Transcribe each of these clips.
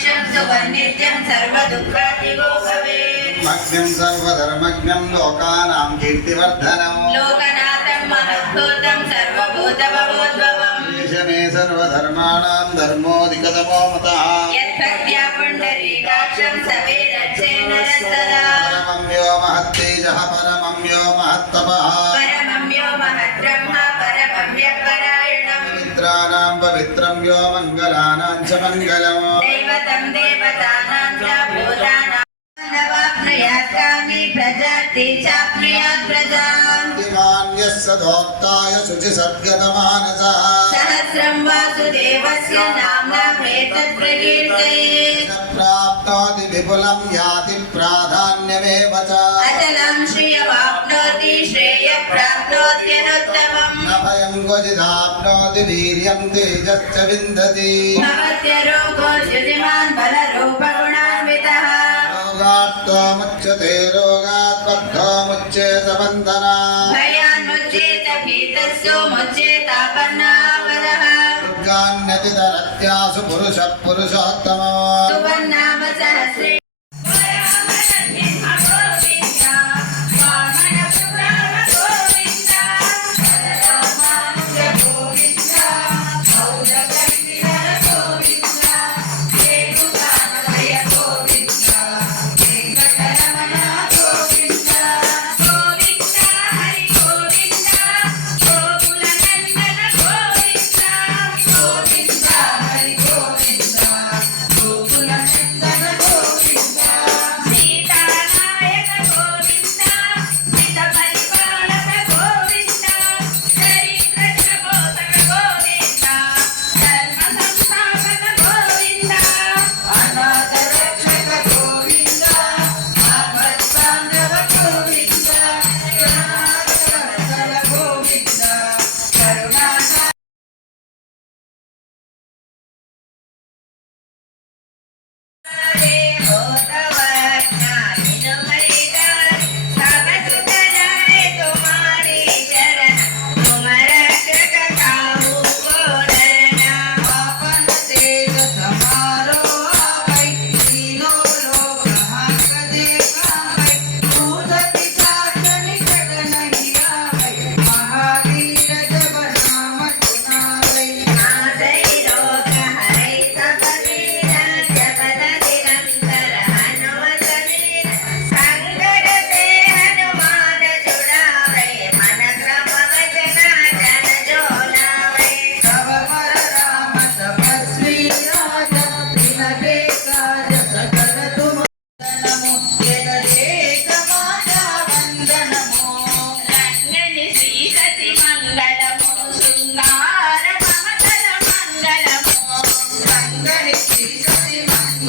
प्रत्यक्षं सुवन्नित्यं सर्वदुःखातिगो भवेत् मग्नं सर्वधर्मज्ञं लोकानां कीर्तिवर्धनं लोकनाथं महद्भूतं सर्वभूतभवोद्भवम् मे सर्वधर्माणां धर्मोऽधिकतमो मतः यद्भक्त्या पुण्डरीकाक्षं सवेरच्चेन सदा परमं यो महत्तेजः परमं यो महत्तपः परमं यो महद्ब्रह्म परमं व्यपरायणं पवित्राणां पवित्रं यो मङ्गलानां च मङ्गलम् दैवतं देवतानां च भूतानां नवाप्नुयात् कामी प्रजाति चाप्नुयात् प्रजाम् इमान् यस्य दोक्ताय शुचिसद्गतमानसः सहस्रं वासुदेवस्य नाम्ना एतत् प्रकीर्तयेत् प्राप्नोति विपुलं याति प्राधान्यमेव च अचलं श्रियमाप्नोति श्रेयः प्राप्नोत्यनुत्तमम् न भयं क्वचिदाप्नोति वीर्यं तेजश्च विन्दति भवत्यरोगो द्युतिमान् बलरूपगुणान्वितः रोगार्तो मुच्यते रोगात् बद्धो मुच्येत बन्धनात् भयान्मुच्येत भीतस्सु मुच्येतापन्नापदः दुर्गान्यतितरत्यासु पुरुषः पुरुषोत्तमो सुवन्नाम सहस्रे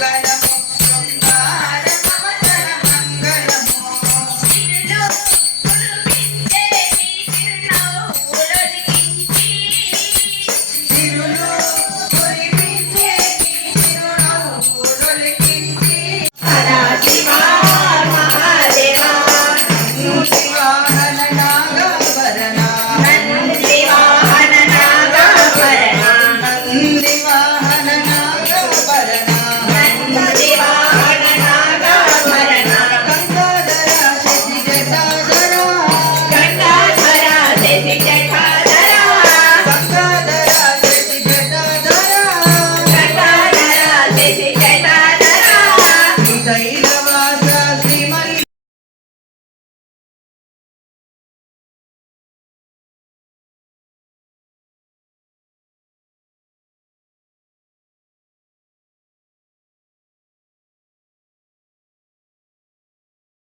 Bye.